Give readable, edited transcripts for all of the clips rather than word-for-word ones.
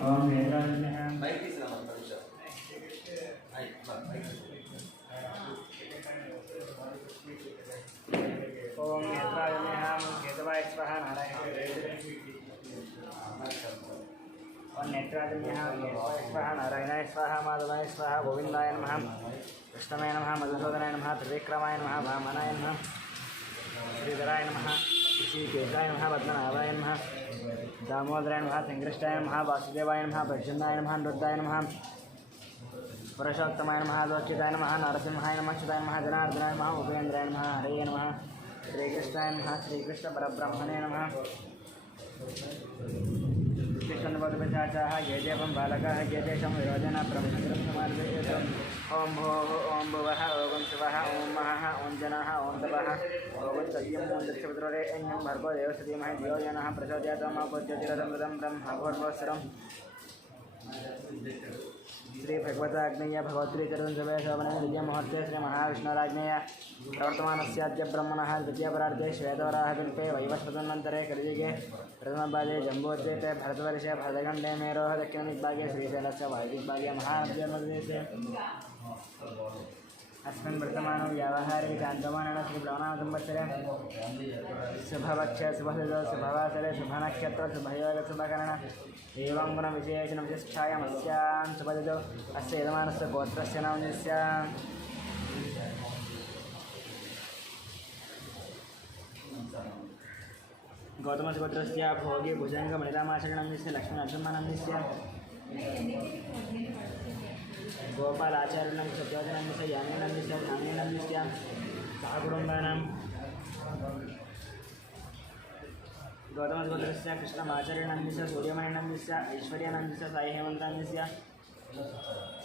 ओम नेत्राजन्यः ओम नेत्राजन्यः केतवाय स्वाहा नारायण ओम नेत्राजन्यः केतवाय स्वाहा नारायणाय स्वाहा माधवाय स्वाहा गोविंदाय नमः कृष्णाय नमः मधुसूदनाय नमः त्रिविक्रमाय नमः वामनाय नमः श्रीधराय नमः ऋषिकेशाय नमः पद्मनाभाय नमः दामोदराय नमः संकृष्टाय नमः वासुदेवाय नमः प्रद्युम्नाय नमः निरुद्धाय नमः पुरुषोत्तमाय नमः लोकिताय नमः नरसिंहाय नमः अच्युताय नमः जनार्दनाय नमः उपेन्द्राय नमः हरये नमः श्रीकृष्णाय नमः श्रीकृष्ण परब्रह्मणे नमः कृष्णपदपचाचाः गेजेपं बालकाः गेजेशं विरोधन ब्रह्मग्रन्थमार्गयेतम् ओं भोः ओं भुवः ओं शिवः ओं महः ओं जनः ओं तपः ओं सत्यं ओं दक्षपुत्रोरेण्यं भर्गो देवस्य धीमहि धियो यो नः प्रचोदयात् मा पूज्यतिरसमृतं ब्रह्मभूर्भुवस्सुरम् श्री भगवताग्नेय भगवत्री चरण शोभने विजय मुहूर्ते श्री महाविष्णुराज्ञेय प्रवर्तमानस्याद्य ब्रह्मणः द्वितीयपरार्धे श्वेतवराहकल्पे वैवस्वतन्वन्तरे कलियुगे प्रथमपादे जम्बोद्वीपे भरतवर्षे भरतखण्डे मेरोः दक्षिणदिग्भागे श्रीशैलस्य वायुदिग्भागे महानद्योर्मध्यदेशे अस्मिन् वर्तमानो व्यावहारिक चान्द्रमाणेन श्रीप्लवनामसंवत्सरे शुभपक्षे शुभतिथौ शुभवासरे शुभनक्षत्र शुभयोग शुभकरण एवं गुणविशेषणं विशिष्टायामस्यां शुभतिथौ अस्य यजमानस्य गोत्रस्य नामस्य गौतमगोत्रस्य भोगे भुजङ्गमणिरामाचरणस्य लक्ष्मीनरसिंहनन्दस्य गोपालाचार्यं सत्योजनन्दस्य यामिनन्दस्य धामिनन्दस्य सहकुटुम्बानां गौतमगोत्रस्य कृष्णमाचार्यनन्दस्य सूर्यमणिनन्दस्य ऐश्वर्यानन्दस्य साई हेमन्तनन्दस्य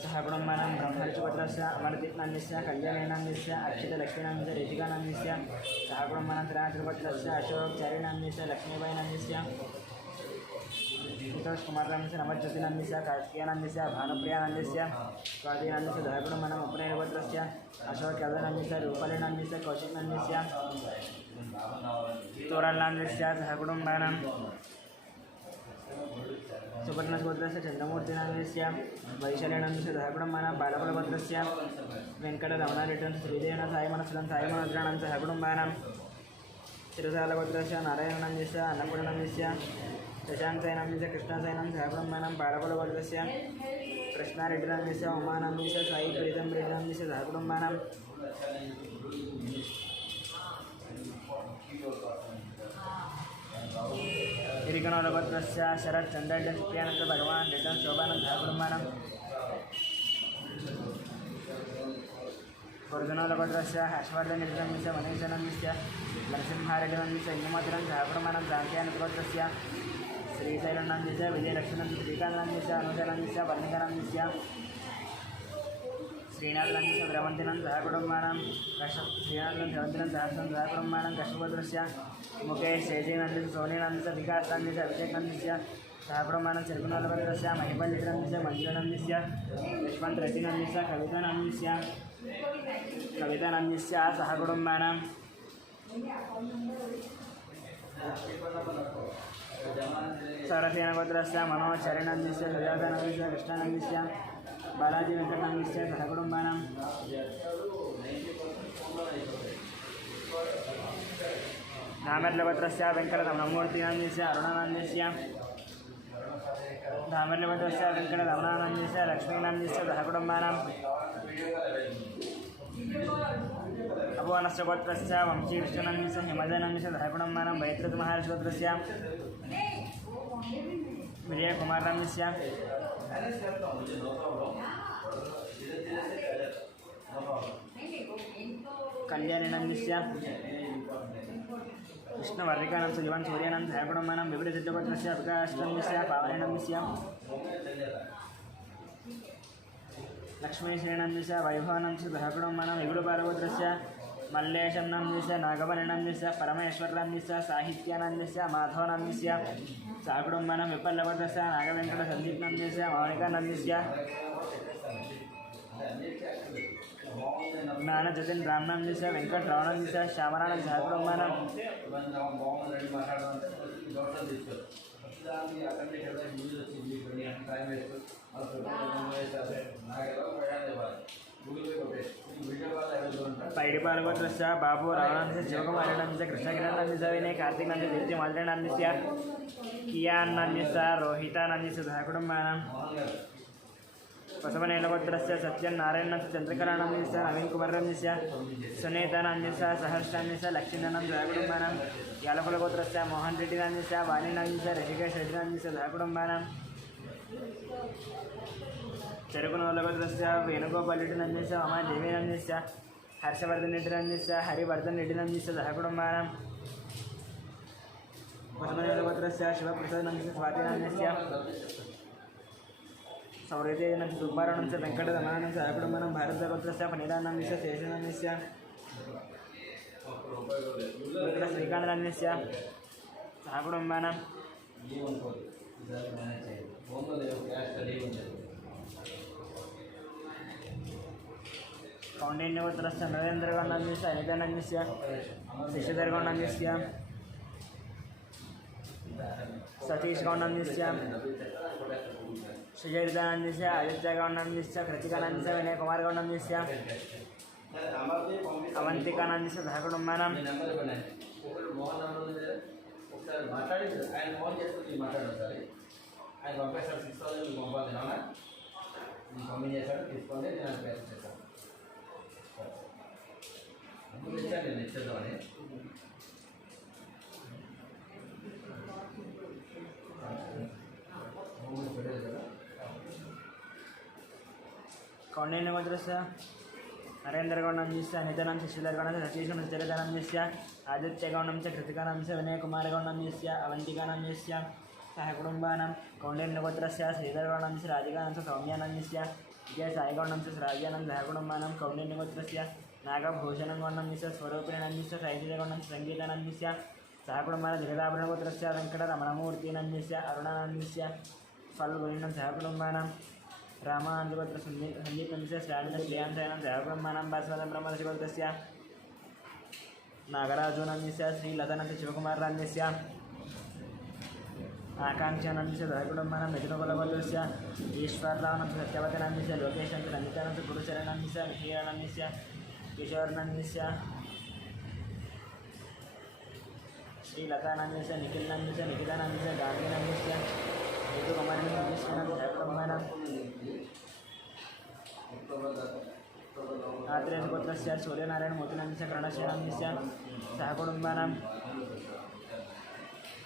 सहकुटुम्बानां ब्रह्मर्षिगोत्रस्य अमरदीपनन्दस्य कल्याणनन्दस्य अक्षितलक्ष्मीनन्दस्य ऋषिकानन्दस्य सहकुटुम्बानां त्रिनाथगोत्रस्य अशोकचार्यनन्दस्य लक्ष्मीबाईनन्दस्य कुमारनन्दस्य नवज्योतिनन्दस्य कार्तिकेयनन्दस्य भानुप्रियानन्दस्य स्वातिनन्दस्य सहकुटुम्बानाम् उपनयनगोत्रस्य अशोकयादवनन्दस्य रूपालीनन्दस्य कौशिकनन्दस्य तोरल्नन्दस्य सहकुटुम्बानां सुवर्णगोत्रस्य चन्द्रमूर्तिनन्दस्य वैशाल्यनन्दस्य सहकुटुम्बानां बालकुलगोत्रस्य वेङ्कटरमणारेड्डी श्रीदेवन सायमनसुलं सायमनद्राणां सहकुटुम्बानां तिरुसालगोत्रस्य नारायणनन्दस्य अन्नपूर्णनन्दस्य शशाङ्कनन्दस्य कृष्णसेनं सहकुटुम्बानां बालकुलगोत्रस्य कृष्णारेड्डिनन्दस्य उमानन्दस्य साई प्रीतमरेड्डिनन्दस्य सहकुटुम्बानां हिरिकनोलगोत्रस्य शरत्चन्द्ररेड्डी सुप्रियानन्द भगवान् रेड्डन् शोभानन्द सहकुटुम्बानां कुर्दनोलगोत्रस्य हर्षवर्धनरेड्डिनन्दस्य मनीषनन्दस्य नरसिंहारेड्डिनन्दस्य हिममधुरं सहकुटुम्बानां क्रान्तियानन्दगोत्रस्य श्रीशैलनन्दस्य विजयलक्ष्मीनन्दस्य श्रीकान्तनन्दस्य अनुजनन्दस्य वर्णिकनन्दस्य श्रीनाथनन्दस्य द्रवन्तिनं सहकुटुम्बानां श्रीनाथनन्दनं सहकुटुम्बानां कश्यपगोत्रस्य मुकेश शेषीनन्दस्य सोनीनन्दस्य विकासनन्दस्य अभिषेकनन्दस्य सहकुटुम्बानां चिरकुनोलगोत्रस्य महिपल्लिनन्दस्य मञ्जुलनन्दस्य यशवन्तरेड्डिनन्दस्य कवितानन्दस्य सहकुटुम्बानां सरसेनगोत्रस्य मनोजचरणनन्दस्य सुजातानन्दस्य कृष्णानन्दस्य बालाजी वेङ्कटनन्दस्य सहकुटुम्बानां धामर्लगोत्रस्य वेङ्कटरमणमूर्तिनन्दस्य अरुणानन्दस्य धामर्लगोत्रस्य वेङ्कटरमणानन्दस्य लक्ष्मीनन्दस्य सहकुटुम्बानां अभुवनस्य गोत्रस्य वंशीकृष्णनन्दस्य हिमजनन्दस्य सहकुटुम्बानां वैत्रतमहर्षिगोत्रस्य विजयकुमारनन्दस्य कल्याणनन्दस्य कृष्णवर्णिकानन्दस्य युवान् सूर्यानन्द सहकुटुम्बानां विविधसिद्धगोत्रस्य विकासनन्दस्य पावननन्दस्य लक्ष्मीश्रीनन्दस्य वैभवनन्दस्य सहकुटुम्बानां विगुडपालगोत्रस्य मल्लेशं नन्दस्य नागवनन्दस्य परमेश्वरनन्दस्य साहित्यानन्दस्य माधवनन्दस्य सहकुटुम्बानां विपल्लगोत्रस्य नागवेङ्कटसन्दीपनन्दस्य मौनिकानन्दस्य ज्ञानजतिन ब्राह्मणस्य वेङ्कटरमणस्य श्यामराणं सहकुटुम्बानां पैडिपालगोत्रस्य बाबू रावणांस्य शिवकुमारानंस्य कृष्णकिरणानंस्य विनय कार्तिकनंस्य दित्य मालरानंस्य कियानंस्य रोहितानंस्य सहकुटुंबानां बसवनेलगोत्रस्य सत्यनारायणस्य चंद्रकलानंस्य नवीनकुमारनंस्य सुनीतानंस्य सहर्षानंस्य लक्ष्मीनंस्य सहकुटुंबानां यालकुलगोत्रस्य मोहन रेड्डिनंस्य वाणीनंस्य ऋषिकेश रेड्डिनंस्य सहकुटुंबानां చెరుకునోలగోత్రస్య వేణుగోపాల్ రెడ్డినందిస్య ఉమాదేవినందిస్య హర్షవర్ధన్ రెడ్డినందిస్య హరివర్ధన్ రెడ్డినందిస్య సహకుటుంబానాం వసుమనేలగోత్రస్య శివప్రసాదనందిస్య స్వాతినందిస్య సౌరతేజనందిస్య సుబ్బారావునందిస్య వెంకటరమణానందిస్య సహకుటుంబానాం భారతగోత్రస్య పనిరానందిస్య శేషనందిస్య శ్రీకాంతనందిస్య సహకుటుంబానాం कौंडिन्यगोत्रस्य नरेन्द्रगौंडस्य अनितानंदस्य शिशुधरगौंडस्य सतीशगौंडस्य सुजयितानंदस्य आदित्यगौंडस्य कृतिकानंदस्य विनयकुमारगौंडस्य अवंतिकानंदस्य सहकुटुंबानां ఆయన పంపేస్తాడు 6,000 పంపాలి అవునా పంపిణీ చేస్తాడు తీసుకోండి నేను అది పేరు చేస్తాను అప్పుడు ఇచ్చాను నేను ఇచ్చేద్దామని कौंडिन्यगोत्रस्य नरेन्द्रगौंडस्य अनितानंस्य शिशिधरगौंडस्य सतीशनंस्य चरितानंस्य आदित्यगौंडस्य कृतिकानंस्य विनयकुमारगौंडस्य अवंतिकानंस्य सहकुटुंबानां कौंडिन्यगोत्रस्य श्रीधरगौंडस्य राधिकानंस्य सौम्यानंदस्य विजयसाईगौंडस्य श्राव्यानंद सहकुटुंबानां कौंडिन्यगोत्रस्य नागभूषणगौंडस्य स्वरूपिणंदस्य सैजितगौंडस्य संगीतानंदस्य सहकुटुंबानां जगदाभरणगोत्रस्य वेंकटरमणमूर्तिनंदस्य अरुणानंदस्य फल्गुणिनं सहकुटुंबानां रामानंदगोत्र संदीपनंस्य श्रावण श्रेयांसयनं सहकुटुंबानां भास्वरब्रह्मर्षिगोत्रस्य नागराजोनंदस्य श्रीलतानंस्य शिवकुमारानंस्य आकांक्षानंदस्य सहकुटुंबानां मिथुनकुलगोत्रस्य ईश्वररावनंस्य सत्यवतीनंदस्य लोकेशंस्य रंजितानंस्य गुरुचरणंस्य विषयानंदस्य किशोरनंदस्य श्रीलतानंदस्य निखिलनंदस्य निखिलानंदस्य गांधीनंदस्य ऋतुकुमारनंदस्य सहकुटुंबानां आत्रेयगोत्रस्य सूर्यनारायणमूर्तिनंदस्य करुणशेनंदस्य सहकुटुंबानां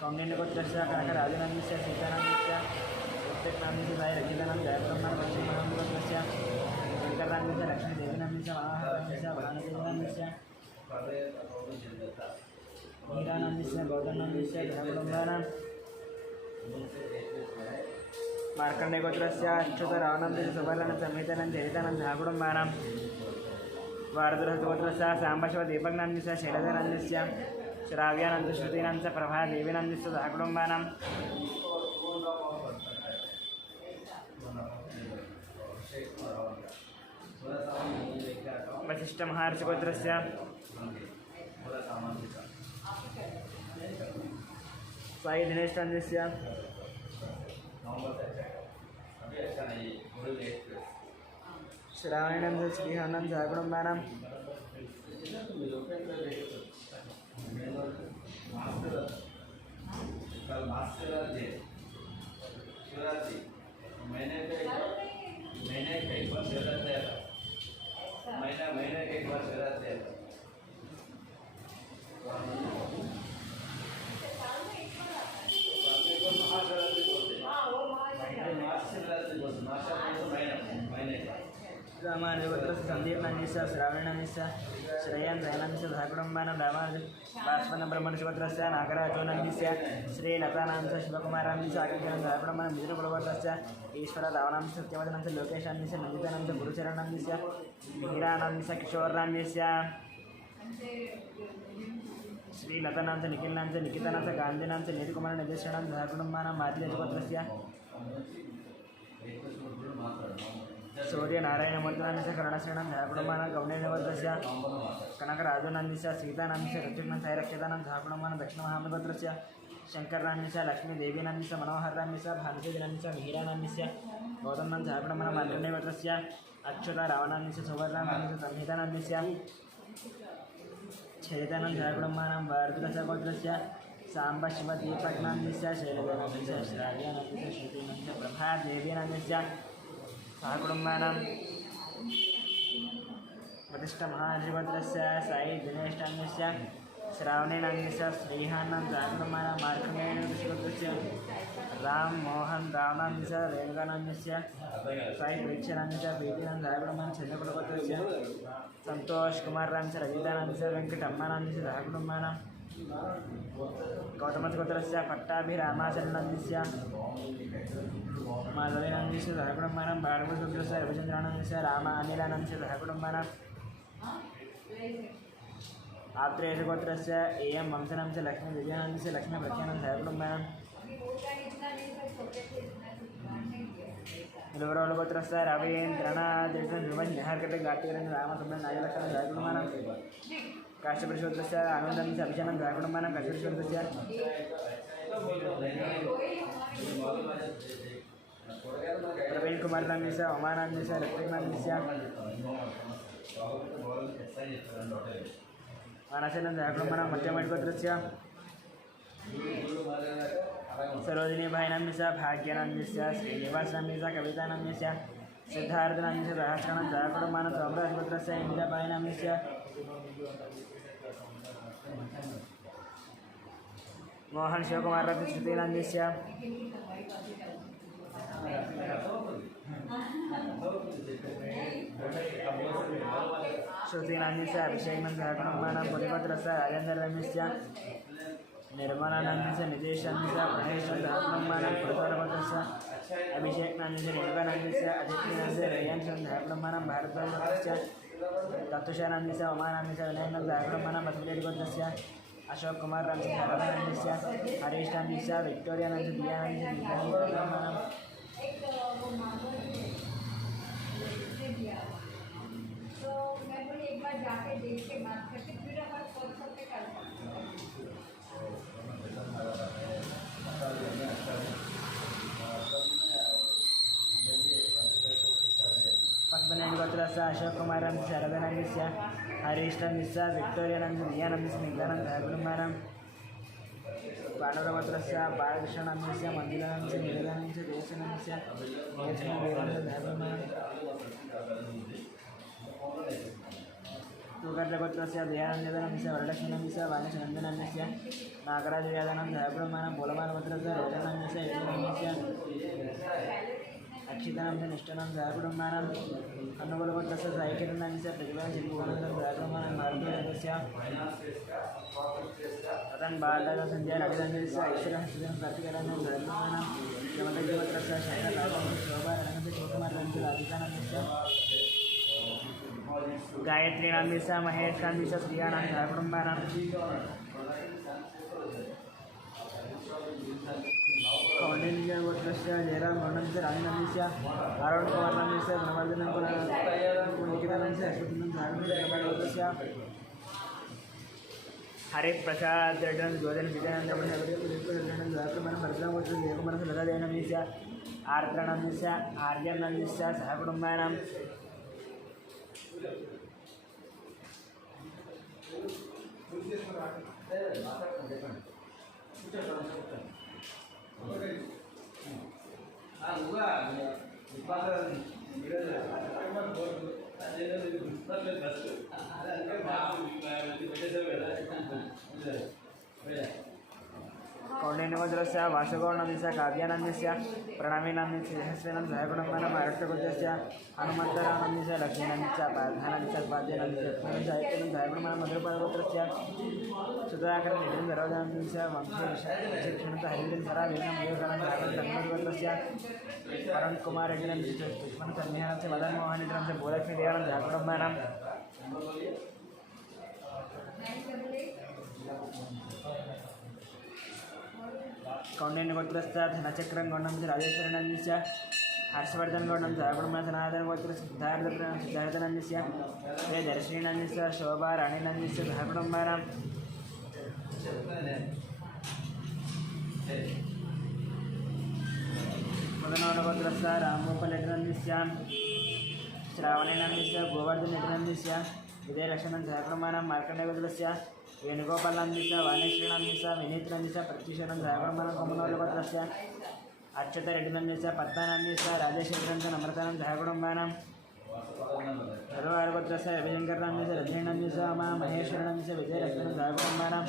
कौंडिन्यगोत्रस्य कनकराजनंदस्य सीतानंदस्य उत्तरनंदस्य साई रचितानंद जयब्रह्मण लक्ष्मीमहागोत्रस्य वेंकटरामस्य लक्ष्मीदेवीनंदस्य महाहरनंदस्य भानुदेवीनंदस्य हीरानंदस्य गौतमनंदस्य सहकुटुंबानां मार्कण्डेयगोत्रस्य अच्युतरावनंदस्य सुवर्णनंदस्य समेतानंदस्य हरितानंद सहकुटुंबानां भारतगोत्रस्य साम्बशिवदीपकनंदस्य शैलजानंदस्य श्राव्यानंद श्रुतीनंद प्रभा देवीनंदस्य सहकुटुंबानां वशिष्ठ महर्षिगोत्रस्य साई दिनेशनंदस्य श्रावणानंद श्रीहानंद सहकुटुंबानां कल महाशिवरात्रि शिवरात्रि महीने के एक बार शिवरात्रि आता महीने के एक बार शिवरात्रि आता महाशिवरात्रि बोलते महाशिवरात्रि बोलते महीने का रामानुजगोत्रस्य संदीपनंदस्य श्रावणनंदस्य श्रेयांसयनंदस्य सहकुटुंबानां भास्वरब्रह्मर्षिगोत्रस्य नागराजोनंदस्य श्रीलतानंदस्य शिवकुमारानंदस्य आकांक्षानंदस्य सहकुटुंबानां मिथुनकुलगोत्रस्य ईश्वररावनंदस्य सत्यवतीनंदस्य लोकेशानंदस्य नंदितानंदस्य गुरुचरणंदस्य हीरानंदस्य किशोरनंदस्य श्रीलतानंदस्य निखिलानंदस्य निकितानंदस्य गांधीनंदस्य नीतिकुमारनंदस्य सहकुटुंबानां मादिलेशगोत्रस्य सूर्यनारायणमूर्तिनंदस्य करुणश्रेणं सहकुटुंबानां कौंडिन्यगोत्रस्य कनकराजोनंदस्य सीतानंदस्य ऋतुघ्नं साई रक्षितानंद सहकुटुंबानां दक्षिणमहामगोत्रस्य शंकरनाम्यस्य लक्ष्मीदेवीनाम्यस्य मनोहरनाम्यस्य भानुदेवीनाम्यस्य मिहिरानाम्यस्य गौतमनाम्यस्य हरगुणमनं मार्कण्डेयवत्रस्य अक्षता रावणाम्यस्य सुवर्णानाम्यस्य संहितानाम्यस्य चैतन्यं हरगुणमानं भारतस्य गोत्रस्य सांब शिवदीपकनाम्यस्य शैलदेवानाम्यस्य श्राव्यानाम्यस्य श्रुतिनाम्यस्य प्रभादेवीनाम्यस्य सहकुटुम्बानां वतिष्ठमहाशिवत्रस्य साई दिनेशान्यस्य श्रावणेनान्यस्य श्रीहान्नं जागरमानं मार्कण्डेयवत्रस्य राम मोहन रावणान्यस्य रेणुकानाम्यस्य साई प्रेक्षनाम्यस्य प्रीतिनं जागरमानं चन्द्रकुलगोत्रस्य संतोष कुमारनाम्यस्य रजितानाम्यस्य वेङ्कटम्मानाम्यस्य सहकुटुम्बानां गौतमगोत्रस्य पट्टाभिरामाचरणान्यस्य माधवेनान्यस्य सहकुटुम्बानां बालगोत्रस्य रविचन्द्रानाम्यस्य राम अनिलानाम्यस्य सहकुटुम्बानां आत्रेयगोत्रस्य एयं वंशनाम्यस्य लक्ष्मीविजयानाम्यस्य लक्ष्मीप्रज्ञानं सहकुटुम्बानां गोत्रस्य रवीन्द्रनाथर्कटे घाटीरन् रामसुब्रह्मण्यं नागलक्ष्मण सहकुटुम्बानां काश्यपरिशोत्रस्य आनन्दस्य अभिषेकं सहकुटुम्बानां काश्यपरिशोत्रस्य प्रवीण कुमारनाम्यस्य उमानाम्यस्य ऋत्विकनाम्यस्य मानसेनं सहकुटुम्बानां मध्यमगोत्रस्य सरोजिनीभाईनाम्यस्य भाग्यनाम्यस्य श्रीनिवासनाम्यस्य कवितानाम्यस्य सिद्धार्थनाम्यस्य सहस्राणां सहकुटुम्बानां सोमराजगोत्रस्य इंद्रबाईनाम्यस्य मोहन शिवकुमारस्य श्रुतिनाम्यस्य श्रुतिनाम्यस्य अभिषेकं सहकुटुम्बानां पुलिगोत्रस्य राजेन्द्रनाम्यस्य निर्मलानाम्यस्य नितेशान्यस्य प्रणेशं सहकुटुम्बानां पुरतरगोत्रस्य अभिषेकनाम्यस्य रेणुकानाम्यस्य अदित्यनाम्यस्य रयान्शं सहकुटुम्बानां भारतगोत्रस्य तत्तुषानाम्यस्य उमानाम्यस्य विनयनं सहकुटुम्बानां मधुरेगोत्रस्य अशोक कुमार नाम्यस्य शारदानाम्यस्य हरीश नाम्यस्य विक्टोरिया नाम्यस्य दियानाम्यस्य सहकुटुम्बानां तो मैं बोली एक बार जाके देख के बात करके फिर अपन फोन पे कर पद्मनाभगोत्रस्य अशोक कुमार नाम्यस्य शारदानाम्यस्य हरीश नाम्यस्य विक्टोरिया नाम्यस्य दियानाम्यस्य निग्लानं सहकुटुम्बानां पांडवगोत्रस्य बालकृष्णनाम्यस्य मन्दिरानाम्यस्य निवेदानाम्यस्य देशनाम्यस्य सहकुटुम्बानां तुगर्जगोत्रस्य दयानन्दनाम्यस्य वरलक्ष्मीनाम्यस्य वाणिज्यनन्दनाम्यस्य नागराजयादनां सहकुटुम्बानां पोलमानगोत्रस्य रोचनाम्यस्य यजनाम्यस्य अक्षितानाम्यस्य निष्ठानां सहकुटुम्बानां अन्नगोलगोत्रस्य साईकिरणाम्यस्य प्रतिभाशिल्पानन्दं सहकुटुम्बानां भारतीयगोत्रस्य रतन बालसन्ध्या रविचन्द्रस्य ऐश्वर्यहस्तं कार्तिकेयानं सहकुटुम्बानां यमगोत्रस्य शंकरनाथस्य शोभा रणस्य शिवकुमारनाम्यस्य राधिकानाम्यस्य गायत्रीनाम्यस्य महेशनाम्यस्य श्रियाणां सहकुटुम्बानां कौंडिन्यगोत्रस्य जयराम गौडस्य राजनाम्यस्य अरुणकुमारनाम्यस्य गुणवर्धनकुलनिकितानाम्यस्य अश्वत्थनां सहकुटुम्बानां हरिप्रसाद दर्शन गोधन विजयानंद सहकुटुम्बानां भरतनामगोत्रस्य जयकुमारस्य लतादेवनाम्यस्य आर्द्रनाम्यस्य आर्यनाम्यस्य सहकुटुम्बानां कौंडिन्यगोत्रस्य वासुगौडनाम्यस्य काव्यानाम्यस्य प्रणवीनाम्यस्य यशस्विनं सहकुटुम्बानां महाराष्ट्रगोत्रस्य हनुमन्तरावनाम्यस्य लक्ष्मीनाम्यस्य पार्थानाम्यस्य पाद्यनाम्यस्य साहित्यनं सहकुटुम्बानां मधुरपालगोत्रस्य सुधाकरनिधिं सरोजनाम्यस्य वंशशिक्षणस्य हरिन्द्रसरा वेदनां सहकुटुम्बानां अरुणकुमारनाम्यस्य लक्ष्मणसन्निहानस्य मदनमोहननाम्यस्य भूलक्ष्मीदेवानां सहकुटुम्बानां कौंडिन्यगोत्रस्य धनचक्रं गौडनाम्यस्य राजेश्वरनाम्यस्य हर्षवर्धन गौडनाम्यस्य सहकुटुम्बानां सनातनगोत्रस्य सिद्धार्थनाम्यस्य दर्शिनीनाम्यस्य शोभा राणीनाम्यस्य सहकुटुम्बानां मदनोदगोत्रस्य रामगोपालनन्दस्य श्रावणेनन्दस्य गोवर्धननन्दस्य विजयलक्ष्मण सहकुटुम्बानां मार्कण्डेयगोत्रस्य वेणुगोपालनन्दस्य वाणेश्वरनन्दस्य विनीतनन्दस्य प्रत्युषरं सहकुटुम्बानां कमनोदगोत्रस्य अच्युतरेड्डिनन्दस्य पद्मानन्दस्य राजेश्वरनन्दस्य नम्रतानं सहकुटुम्बानां सर्वारगोत्रस्य रविशङ्करनन्दस्य रजनीनन्दस्य महेश्वरनन्दस्य विजयलक्ष्मण सहकुटुम्बानां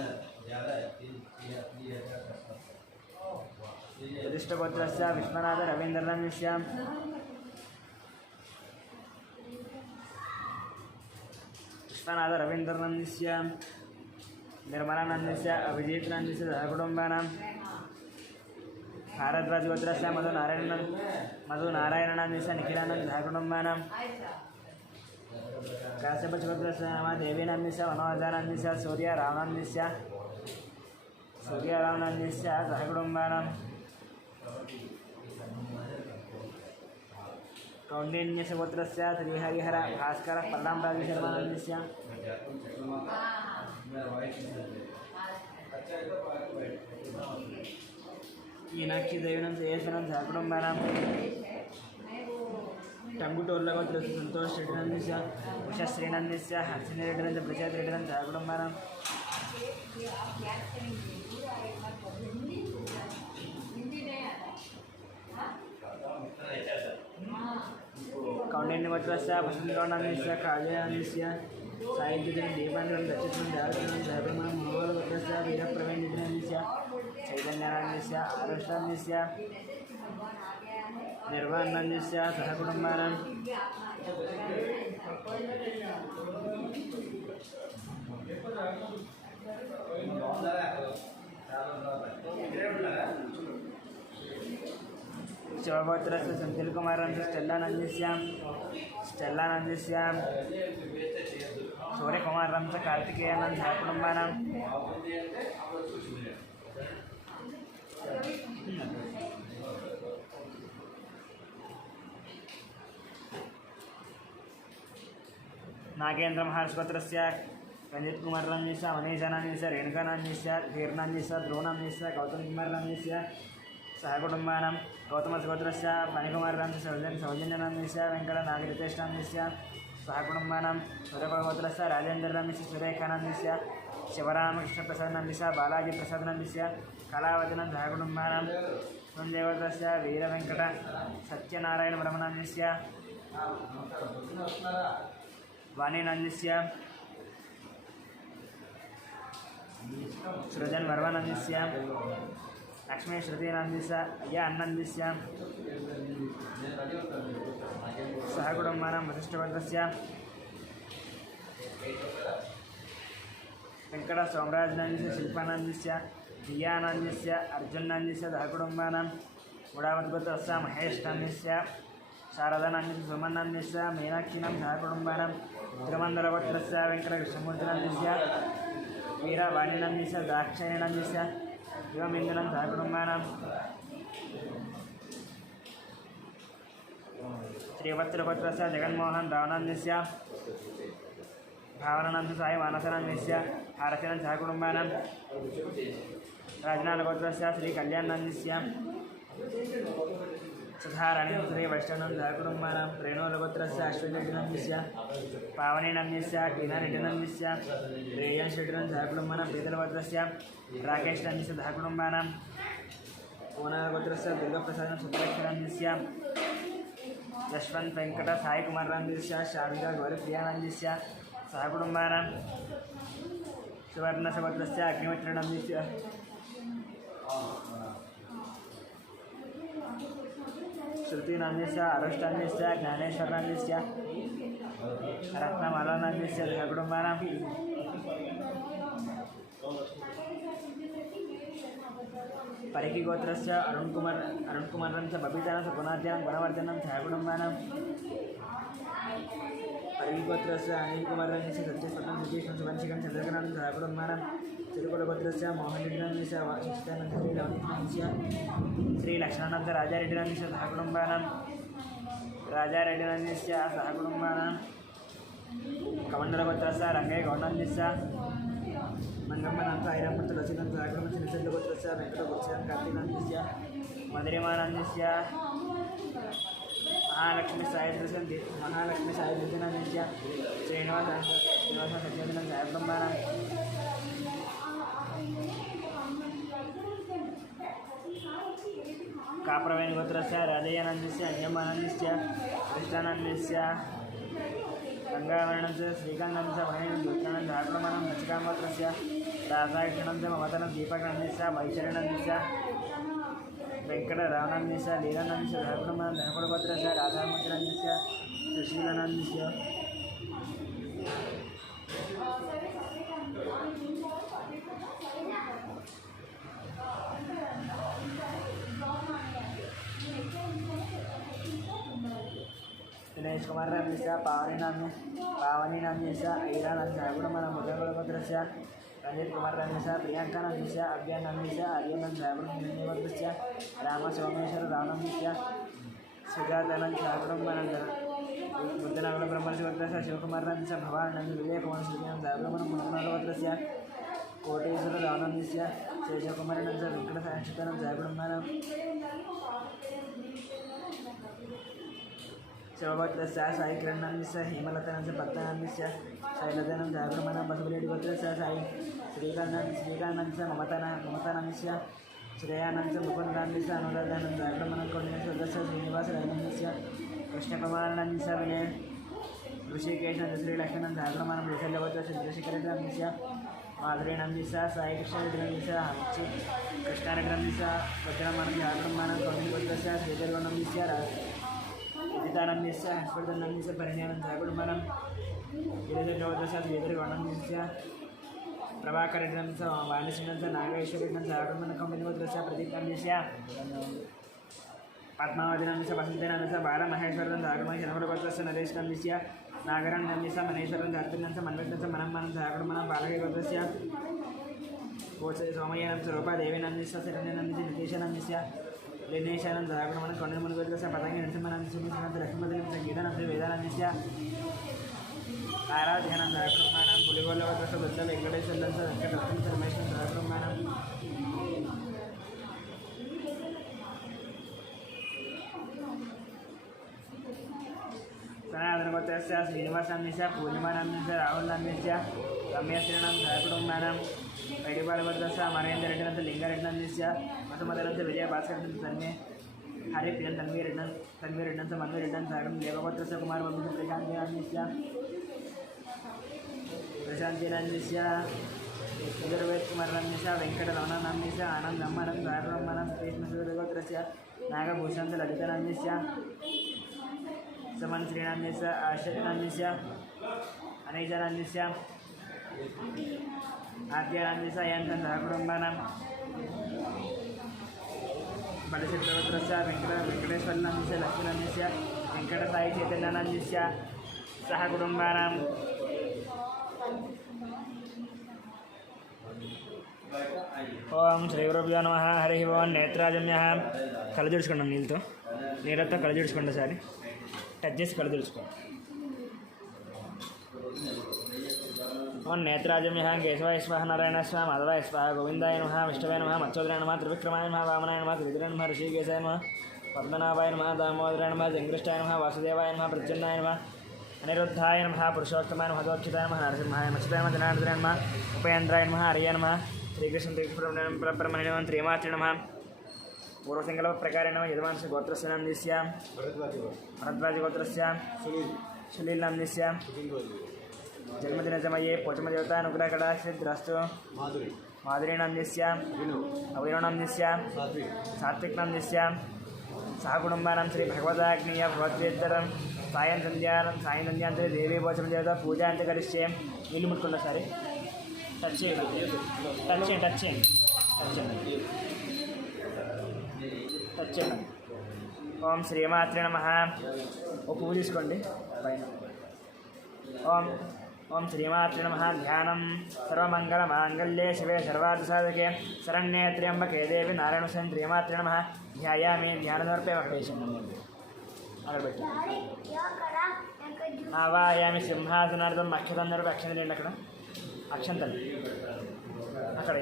यदिष्टगोत्रस्य विश्वनाथ रवीन्द्रनन्दस्य विश्वनाथ रवीन्द्रनन्दस्य निर्मलानन्दस्य अभिजीतनन्दस्य सहकुटुम्बानां भारद्वाजगोत्रस्य मधुनारायणनन्दस्य निखिलानन्द सहकुटुम्बानां काश्यपगोत्रस्य नाम देवीनन्दस्य मनोहरानन्दस्य सूर्यरामनन्दस्य सहकुटुम्बानां कौण्डिन्यस्य गोत्रस्य श्रीहरिहर भास्कर पल्लांराजशर्मानन्दस्य मीनाक्षी देवीनं जयेश्वरं सहकुटुम्बानां टंगुटोर्लगोत्रस्य संतोष रेड्डिनन्दस्य उषश्रीनन्दस्य हर्षिनीरेड्डिनन्दस्य प्रसाद रेड्डिनन्दस्य सहकुटुम्बानां कौंडिन्यगोत्रस्य वसन्तगौडनन्दस्य काव्यानन्दस्य साहित्यजन दीपांकरं दक्षिणं जागरणं सहकुटुम्बानां मनोहरगोत्रस्य वीरप्रवीणनन्दस्य चैतन्यानन्दस्य आरुष्टानन्दस्य निर्वाणनन्दस्य सहकुटुम्बानां शिवगोत्रस्य सेन्थिलकुमारनन्दस्य स्टेल्लानन्दस्य सूर्यकुमारनन्दस्य कार्तिकेयानन्दस्य सहकुटुम्बानां नागेन्द्र महर्षिगोत्रस्य रंजितकुमारनन्दस्य मनीषानन्दस्य रेणुकानन्दस्य धीर्नन्दस्य ध्रुवनन्दस्य गौतमकुमारनन्दस्य सहकुटुम्बानां गौतमगोत्रस्य मणिकुमारनन्दस्य सौजन्यनन्दस्य वेङ्कटनागरितेशनन्दस्य सहकुटुम्बानां सूर्यगोत्रस्य राजेन्द्रनन्दस्य सुरेखानन्दस्य शिवरामकृष्णप्रसादनन्दस्य बालाजीप्रसादनन्दस्य कलावचनं सहकुटुम्बानां संजयगोत्रस्य वीरवेङ्कट सत्यनारायणब्रह्मनन्दस्य वाणीनन्दस्य सृजनवर्मनन्दस्य लक्ष्मीश्रुतिनन्दस्य अय्यानन्दस्य सहकुटुम्बानां वसिष्ठगोत्रस्य वेङ्कटसोमराजनन्दस्य शिल्पानन्दस्य दियानन्दस्य अर्जुननन्दस्य सहकुटुम्बानां गुडावद्गोत्रस्य महेशनन्दस्य शारदानन्दस्य सुमनन्दस्य मीनाक्षीनां सहकुटुम्बानां तिरुमन्दलगोत्रस्य वेङ्कटकृष्णमूर्तिनन्दस्य वीरवाणीनन्दस्य दाक्षायणन्दस्य शिवमिन्दनं सहकुटुम्बानां श्रीवत्सलगोत्रस्य जगन्मोहन रावनन्दस्य भावनानन्द साई मानसनन्दस्य आरचनं सहकुटुम्बानां राजनालगोत्रस्य श्रीकल्याणनन्दस्य सुधाराणीं श्रीवैष्णवं सहकुटुम्बानां रेणुलगोत्रस्य अश्विनीरेड्डिनन्दस्य पावनीनन्दस्य टीनारेड्डिनन्दस्य रेडियन्सरेड्डिनं सहकुटुम्बानां प्रीतलगोत्रस्य राकेशनन्दस्य सहकुटुम्बानां कोनालगोत्रस्य दुर्गाप्रसादं सुब्रह्मण्यनन्दस्य यशवंत वेङ्कट साईकुमारनन्दस्य शारदा गौरीप्रियानन्दस्य सहकुटुम्बानां सुवर्णसगोत्रस्य अग्निमित्रनन्दस्य श्रुतिनन्दस्य अरुष्टानन्दस्य ज्ञानेश्वरनन्दस्य रत्नमालानन्दस्य सहकुटुम्बानां परिकिगोत्रस्य अरुणकुमारनन्दस्य बबीतानस्य गुणाध्यानं गुणवर्धनं सहकुटुम्बानां परिकिगोत्रस्य अनिलकुमारनन्दस्य सत्यस्वतं सुजीष्णं सुवंशिकं चन्द्रकरनं सहकुटुम्बानां तिरुकुलगोत्रस्य मोहनरेड्डिनन्दस्य शिष्टानन्दस्य श्रीलक्ष्मणनन्दस्य राजारेड्डिनन्दस्य सहकुटुम्बानां राजारेड्डिनन्दस्य सहकुटुम्बानां कमण्डलगोत्रस्य रङ्गे गौर्णन्यस्य मंगम्मनंत ऐरमूर्ति रचितं जागृमति निसर्गगोत्रस्य वेङ्कटगोत्रस्य कार्तिकनन्यस्य मधुरिमानन्यस्य महालक्ष्मी सायुज्यनन्यस्य श्रीनिवास सत्यदिनं जागृम्बानां काप्रवेण गोत्रस्य राधेयानन्दस्य अन्यमानन्दस्य कृष्णानन्दस्य गंगावर्णस्य श्रीकान्तस्य महेन्द्र ज्योत्सानं जागृमानं नचिकामोत्रस्य राधाकृष्णस्य ममतनं दीपकनन्दस्य वैशरणन्दस्य वेङ्कटरावणन्दस्य लीलानन्दस्य जागृमानं धनकुलगोत्रस्य राधामूर्तिनन्दस्य सुशीलानन्दस्य दिनेश कुमार नाम्यस्य पावनी नाम्यस्य ऐरानन्दस्य जागृमानं मुद्रगोत्रस्य रंजित कुमार नाम्यस्य प्रियंका नाम्यस्य अव्या नाम्यस्य आर्यनन्दस्य जागृमस्य रामसोमेश्वर रावणस्य सुजातानंद जागृमानं बुद्धनगल ब्रह्मशिवगोत्रस्य शिवकुमार नाम्यस्य भवानंद विजयकुमार श्रीकान्त जागृमानं मुद्रगोत्रस्य कोटेश्वर रावणस्य शेषकुमार नाम्यस्य वेङ्कटसाक्षितानं जागृमानं शिवगोत्रस्य साईकिरणस्य हेमलतानस्य भक्तानस्य शैलजानं जागृमानं बसवलेडिगोत्रस्य साई श्रीकान्तस्य ममतानस्य श्रेयानस्य मुकुन्दानस्य अनुराधानं जागृमानं कौण्डिन्यस्य श्रीनिवास रायनन्दस्य कृष्णकुमारानन्दस्य विनय ऋषिकेशनस्य श्रीलक्ष्मणं जागृमानं विशल्यगोत्रस्य चन्द्रशेखरनन्दस्य माधुरीनन्दस्य साईकृष्णरेड्डिनन्दस्य हंसि कृष्णारेड्डिनन्दस्य वज्रमानं जागृमानं कौण्डिन्यगोत्रस्य श्रीधरनन्दस्य विदितानन्दस्य हर्षवर्धनन्दस्य परिणयनं जागृमानं गिरिजगोत्रस्य श्रीधरगौणन्दस्य प्रभाकरेड्डिनन्दस्य वाणिसिंहस्य नागेश्वरेड्डिनन्दस्य जागृमानं कौण्डिन्यगोत्रस्य प्रदीपनन्दस्य पद्मावतीनन्दस्य वसन्तीनन्दस्य बालमहेश्वरनं जागृमानं जनकुलगोत्रस्य नरेशनन्दस्य नागरानन्दस्य मनेश्वरनं जागृतनन्दस्य मन्वज्ञस्य मनम्मानं जागृमानं बालकगोत्रस्य सोमय्यनन्दस्य रूपादेवीनन्दस्य शिरण्यनन्दस्य नितीशनन्दस्य लिनेशानं जागृमानं कौण्डिन्यगोत्रस्य पतंगी नरसिंहनन्दस्य सुमित्रनन्दस्य लक्ष्मीपतिनन्दस्य गीतानन्दस्य वेदानन्दस्य आराध्यनं जागृमानं पुलिगोलगोत्रस्य बुद्ध वेङ्कटेश्वरनन्दस्य वेङ्कटरत्नस्य रमेशनं जागृमानं सनातनगोत्रस्य श्रीनिवासनन्दस्य पूर्णिमानन्दस्य राहुलनन्दस्य रम्यश्रीनं जागृमानं वैडिपालगोत्रस्य मरेन्द्ररेड्डिनन्दस्य लिङ्गारेड्डिनन्दस्य वसुमतनन्दस्य विजयभास्करनन्दस्य हरिप्रियं तन्वीरेड्डिनन्दस्य मन्नुरेड्डिनन्दस्य जागृतं देवगोत्रस्य कुमारबाबुस्य प्रशान्तिनन्दस्य सुधर्वेत्कुमारनन्दस्य वेङ्कटरमणनन्दस्य आनन्दम्मानं जागृमानं कृष्णसूर्यगोत्रस्य नागभूषणस्य ललितानन्दस्य समन श्रीनन्दस्य आश्रयनन्दस्य अनेजानन्दस्य आद्यानन्दस्य यन्तं जागृमानं बलचित्रगोत्रस्य वेङ्कटेश्वरनन्दस्य लक्ष्मीनन्दस्य वेङ्कटसाई चैतन्यानन्दस्य सह कुटुम्बानां ओम श्री गुरुभ्यो नमः हरि ओम नेत्राजन्यः कళ్ళు తుడుచుకోండి నీళ్ళతో కళ్ళు తుడుచుకోండి సారి టచ్ చేసి కళ్ళు తుడుచుకోండి ओम नेत्राजन्यः केशवाय स्वाहा नारायणाय स्वाहा माधवाय स्वाहा गोविन्दाय नमः विष्णवे नमः मत्स्योदराय नमः त्रिविक्रमाय नमः वामनाय नमः त्रिविक्राय नमः ऋषिकेशाय नमः पद्मनाभाय नमः दामोदराय नमः जङ्घृष्टाय नमः वासुदेवाय नमः प्रद्युम्नाय नमः अनिरुद्धाय नमः पुरुषोत्तमाय नमः हतोक्षिताय नमः नरसिंहाय मत्स्याय नमः जनार्दनाय नमः उपेन्द्राय नमः हरये नमः श्रीकृष्ण परब्रह्मणे त्रिमात्रे नमः पूर्वसङ्कल्पप्रकारेण यजमानस्य गोत्रस्य नन्दस्य भरद्वाजगोत्रस्य सुनीलनन्दस्य जन्मदिनसमये पोचमदेवतानुग्रहकटाक्षिद्रस्तु माधुरीनन्दस्य अविरोनन्दस्य सात्विकनन्दस्य सहकुटुम्बानां श्री भगवदाग्नीय भगवद्वेत्तरं सायं देवी पोचमदेवता पूजा अंत करिष्ये नीళ్ళు ముట్టుకున్న సరే టచ్ చేయండి ఓం శ్రీమాత్రే నమః ఓ పువ్వు తీసుకోండి పైన ओम श्रीमात्रे नमः ध्यानं सर्वमङ्गलमाङ्गल्ये शिवे सर्वार्थसाधके शरण्ये त्र्यम्बके देवी नारायणस्य श्रीमात्रे नमः ध्यायामि ध्यानसमर्पयामि అగరబెట్టి డాడీ అక్కడ నాకు ఆవాయామి సింహాసనార్థం అక్షతందరూ అక్షంతలు అక్కడ అక్షంతలు అక్కడ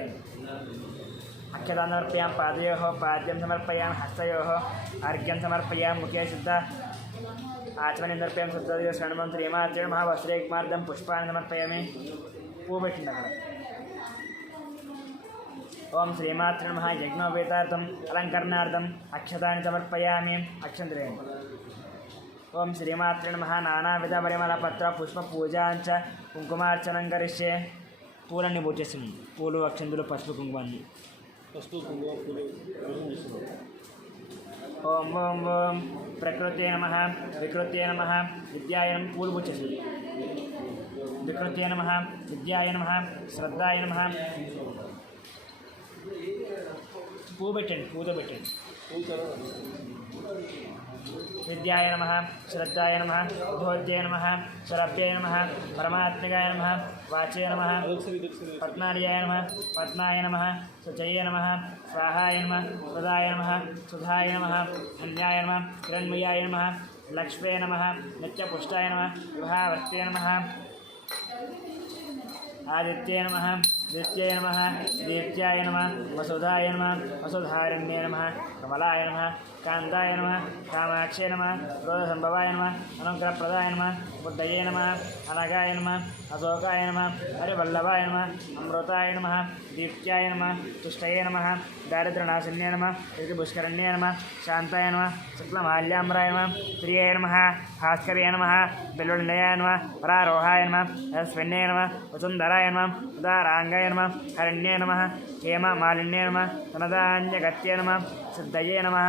అక్షతాంతమర్పయాం పాదయోః పాద్యం సమర్పయాం హస్తయోః అర్ఘ్యం సమర్పయాం ముఖే శుద్ధ ఆచమనం సమర్పయాం శుద్ధ శరణమంత్రి ఏమాచరణ మహావస్త్రేక్మార్థం పుష్పాన్ని సమర్పయామి పువ్వు పెట్టింది అక్కడ ఓం శ్రీమాత్ర నమః యజ్ఞోపేతార్థం అలంకరణార్థం అక్షతాన్ని సమర్పయామి అక్షంతరేణి ఓం శ్రీమాత్ర నమః నానావిధ పరిమళ పత్ర పుష్ప పూజాంచ కుంకుమార్చనం కరిష్యే పూలన్నీ పూజ చేస్తున్నాం పూలు అక్షంతులు పసుపు కుంకుమాన్ని ఓం ఓం ఓం ప్రకృతే నమః వికృతే నమః విద్యాయ నమః పూలు పూజ చేస్తుంది వికృతే నమః విద్యాయ నమః శ్రద్ధాయ నమః పువ్వు పెట్టండి పూతో పెట్టండి విద్యాయ నమః శ్రద్ధాయ నమః ఉద్భోజ్యాయ నమః శరభ్యాయ నమః పరమాత్మకాయ నమః వాచే నమః పద్మార్యాయ నమః పద్మాయ నమః సుచయ నమః స్వాహాయ నమః సుధాయ నమః సుధాయ నమః ధన్యాయ నమః హిరణ్మయాయ నమః లక్ష్మే నమః నిత్యపుష్టాయ నమః విభావర్తే నమః ఆదిత్యాయ నమః నిత్యాయ నమః దీప్త్యాయ నమః వసుధాయ నమః వసుధారణ్యే నమః కమలాయ నమః కాంతాయ నమః కామాక్షే నమః క్రోధసంభవాయ నమః అనుగ్రహప్రదాయ నమః బుద్ధయే నమః అనగాయ నమః అశోకాయ నమః హరివల్లభాయ నమః అమృతాయ నమః దీప్త్యాయ నమః తుష్టయే నమః దారిద్ర్యనాశిన్యే నమః ఋతుపుష్కరణ్యే నమః శాంతాయ నమః శుక్లమాల్యాంబరాయ నమః ప్రియాయ నమః భాస్కర్యాయ నమః బిల్వళినయాయ నమః పరారోహాయ నమః యశస్విన్యే నమః వసుంధరాయ నమః ఉదారాంగాయ నమః హరణ్యే నమః హేమ మాలిన్యే నమః ధనధాన్యగత్యే నమః సిద్ధయే నమః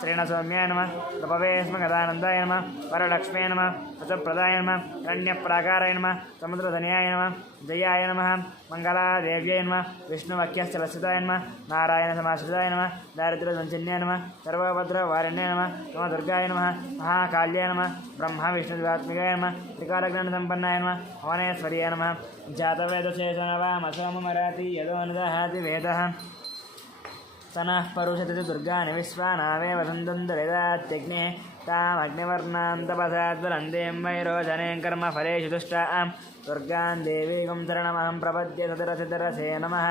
శ్రీణసౌమ్యాయ నమః రపవే స్మగదానందాయ నమః వరలక్ష్మే నమః వసప్రదాయ నమః హిరణ్యప్రాకారాయ నమః సముద్రధన్యాయ నమః జయాయ నమః మంగళాదేవ్యై నమః విష్ణువక్యస్థలస్థితాయ నమః నారాయణ సమాశ్రితాయ నమః దారిద్ర్యసంచన్యాయ నమః సర్వభద్రవారణ్యాయ నమః నమ దుర్గాయ నమః మహాకాళ్యాయ నమః బ్రహ్మ విష్ణుదేవాత్మికాయ నమః త్రికాలజ్ఞానసంపన్నాయ నమః భువనేశ్వర్యాయ నమః జాతవేదశేషనవామసోమమరాతి యదోనుదహాతి వేదః సనః పరుషతి దుర్గాని విశ్వానావేవ సందందరిదాత్యగ్నే తామగ్నివర్ణాం తపసాద్వలందేం వైరోచనేం కర్మ ఫలేషు దుష్టాం దుర్గాం దేవీగం శరణమహం ప్రపద్య సదరసిదరసే నమః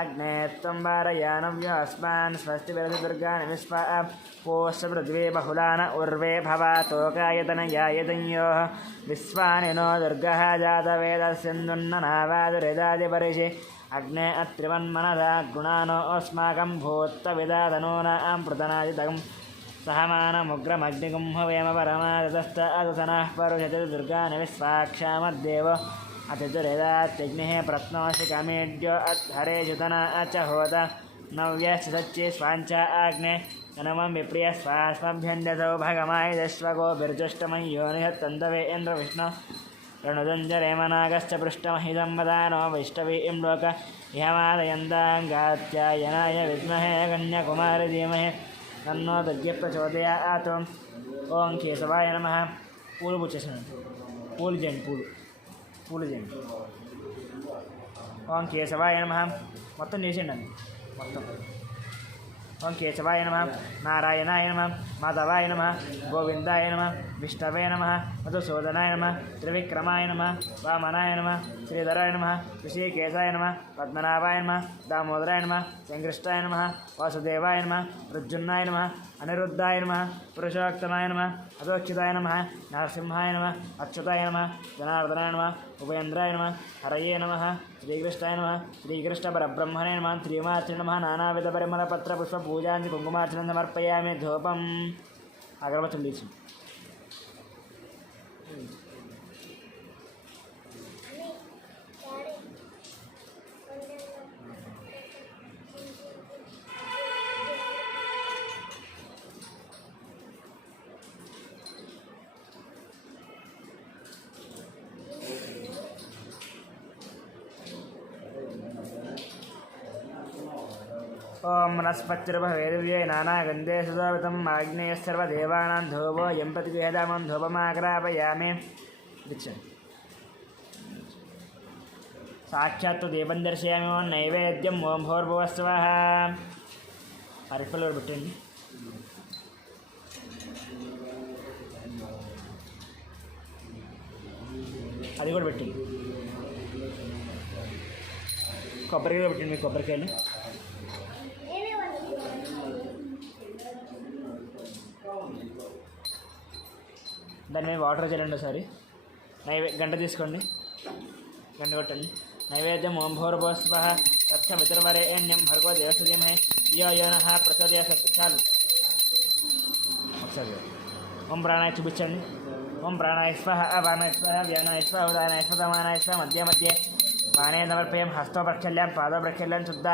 అగ్నే త్వం వారయానవ్యో అస్మాన్ స్వస్తి విరసి దుర్గాని విశ్వా పోష్య పృథ్వీ బహుళాన ఉర్వే భవాతోకాయతనయాయతన్యోః విశ్వాని నో దుర్గः జాతవేదస్యందున్ననావాదురిదాదిపరిషి అగ్నే అత్రివన్మనసా గుణానో అస్మాకం భూత్వవిదాతనూనాం పృతనాదితకం సహమానముగ్రమగ్నిగుంహవేమ పరమాదస్తనః పరుషతి దుర్గాని విశ్వాక్షామద్దేవ అతిదురేదాత్యగ్నిః ప్రత్నోషి కమేడ్యో అద్ధరేషు తన అచ హోత నవ్యశ్చ సచ్చి స్వాంచ ఆగ్నే నమం విప్రియ స్వాస్మభ్యంజసౌ భగమాయుధశ్వగోభిర్జుష్టమయ్యో నిహత్తందవే ఇంద్ర విష్ణు రణుదంజరేమనాగశ్చ పృష్టమహిదం వదానో వైష్ణవీం లోక ఇహమాదయందాంగాత్యాయనాయ విద్మహే కన్యాకుమారి ధీమహి తన్నో దుర్గే ప్రచోదయాత్. ఓం కేశవాయ నమః. పూలు పూచేసాను, పూలు చేయండి, పూలు చేయండి. ఓం కేశవాయ నమః. మొత్తం చేసేయండి అండి, మొత్తం. ఓం కేశవాయ నమః, నారాయణాయ నమః, మాధవాయ నమః, గోవిందాయ నమః, విష్ణవే నమః, మధుసూదనాయ నమః, త్రివిక్రమాయ నమః, వామనాయ నమః, శ్రీధరాయ నమః, ఋషికేశాయ నమః, పద్మనాభాయ నమః, దామోదరాయ నమః, సంకృష్టాయ నమః, వాసుదేవాయ నమః, ప్రద్యుమ్నాయ నమః, అనిరుద్ధాయ నమః, పురుషోత్తమాయ నమః, అధోక్షితాయ నమః, నరసింహాయ నమః, అచ్యుతాయ నమః, జనార్దనాయ నమః, ఉపేంద్రాయ నమః, హరయే నమః, శ్రీకృష్ణాయ నమః, శ్రీకృష్ణ పరబ్రహ్మణే నమః. శ్రీమాత్రి నమః. నానావిధ పరిమళ పత్ర పుష్ప పూజాంచి కుంకుమార్చనం సమర్పయామి. ధూపం అగరబత్తులు తీసి ఓం వనస్పతిర్భవేదివ్యై నానాగంధే సుధావితం ఆగ్నేయసర్వదేవానాం ధూపో యం ప్రతిగృహ్యతామం ధూపమాగ్రాపయామి. సాక్షాత్తు దీపం దర్శయామి. ఓం నైవేద్యం ఓం భూర్భువస్వః. అరటిపళ్ళు పెట్టండి. అది కూడా పెట్టండి. కొబ్బరికాయలు పెట్టండి, మీకు కొబ్బరికాయలు. దాని మీద వాటర్ చల్లండి ఒకసారి. గంట తీసుకోండి, గంట కొట్టండి. నైవేద్యం ఓం భూర్భువః తత్సవితుర్వరేణ్యం భర్గో దేవస్య ధీమహి ధియో యో నః ప్రచోదయాత్. చాలు. ఒకసారి ఓం ప్రాణాయ చూపించండి. ఓం ప్రాణాయ స్వాహ, అపానాయ స్వాహ, వ్యానాయ స్వాహ, ఉదానాయ స్వాహ, సమానాయ స్వాహ. మధ్య మధ్య పానే సమర్పయం, హస్తో ప్రక్షల్యాం, పాదో ప్రక్షల్యాం, శుద్ధ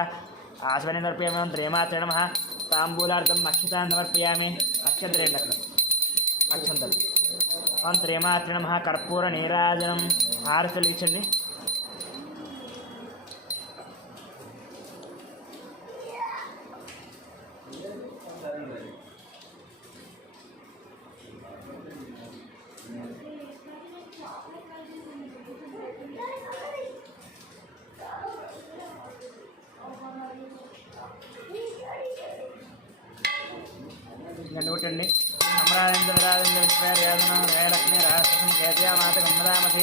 ఆసవనే సమర్పయామి. ఓం త్రేమాత్రే నమః. తాంబూలార్థం అక్షతాన్ని సమర్పయామి. అక్షంతరేండి అక్కడ, అక్షంతలు. ఓం త్రేమాత్రే నమః. కర్పూర నీరాజనం. హారతులు ఇచ్చండి. గంటకొట్టండి. అమరాజేంద్రరాజేంద్రయాదనం వేలక్ష్మి రాష్ట్రం కేతయామాత గమ్మదామసి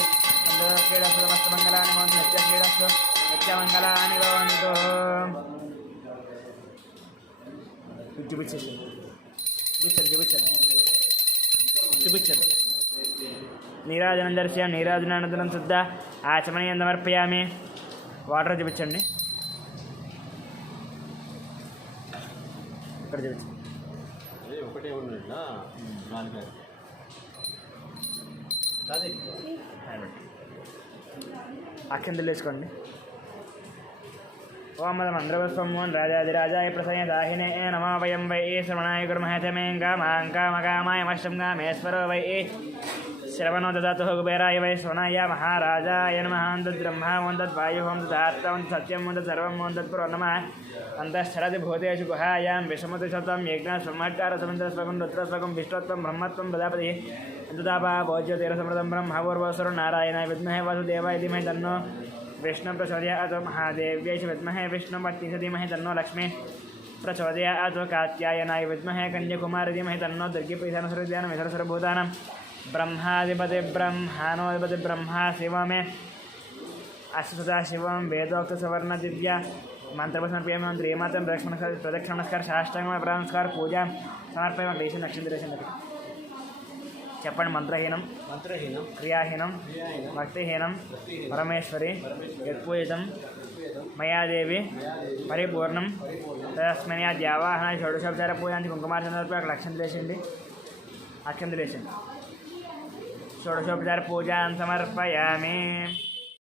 క్రీడస్సు సమస్తమంగళాని భవంతు. నిత్య క్రీడస్సు నిత్యమంగళాని భవంతు. చూపించండి, చూపించండి. నీరాజనం దర్శయం. నీరాజనానంతరం శుద్ధ ఆచమనీయం సమర్పయామి. వాటర్ చూపించండి. ఇక్కడ చూపించండి. ఒకటే ఉన్నట్లా అక్షంతలు వేసుకోండి. ఓం మంద్రవస్వం ఓం రాజాదిరాజాయ ప్రసయ దాహినే నమో వయం వై శ్రవణాయ గురుమహతమేం కామాయ మేశ్వరో వై శ్రవణో దదాతు కుబేరాయ వై స్వనాయ మహారాజాయ నమః. బ్రహ్మ ఓం తద్వాయు ఓం తదాత్మ ఓం సత్యం ఓం సర్వం ఓం తత్పురో నమః. అంతఃస్థరతి భూతేషు గుహాయాం విషమతి శతం యజ్ఞ స్వమట్కార సముద్రస్వకం రుద్రస్వకం విష్ణుత్వం బ్రహ్మత్వం ప్రజాపతి అంతదాపా భోజ్యోతిరసమృతం బ్రహ్మపూర్వస్వరం నారాయణాయ విద్మహే వాసుదేవాయ ధీమహి తన్నో విష్ణు ప్రచోదయాత్. మహాదేవ్యై చ విద్మహే విష్ణుపత్ని చ ధీమహి తన్నో లక్ష్మీ ప్రచోదయాత్. కాత్యాయనాయ విద్మహే కన్యాకుమారి ధీమహి తన్నో దుర్గి పీఠానసర్వజ్ఞానం విసరసర్వభూతానం బ్రహ్మాధిపతి బ్రహ్మానోధిపతి బ్రహ్మ శివమే అశ్వతా శివం వేదోక్త సవర్ణ దివ్య మంత్రపు సమర్పయామి. మంత్రి ఏమాత్రం ప్రదక్షిణ నమస్కార సాష్టాంగ నమస్కార పూజ సమర్పయామి. దేశం నక్షత్రేశం చెప్పండి. మంత్రహీనం క్రియాహీనం భక్తిహీనం పరమేశ్వరి యత్పూజితం మయాదేవి పరిపూర్ణం తస్మని. ఆ దేవాహన షోడశోపచార పూజానికి కుంకుమార్చన అక్కడ అక్షంతలేసండి. అక్షంతలేసండి. షోడశోపచార పూజాన్ సమర్పయామి.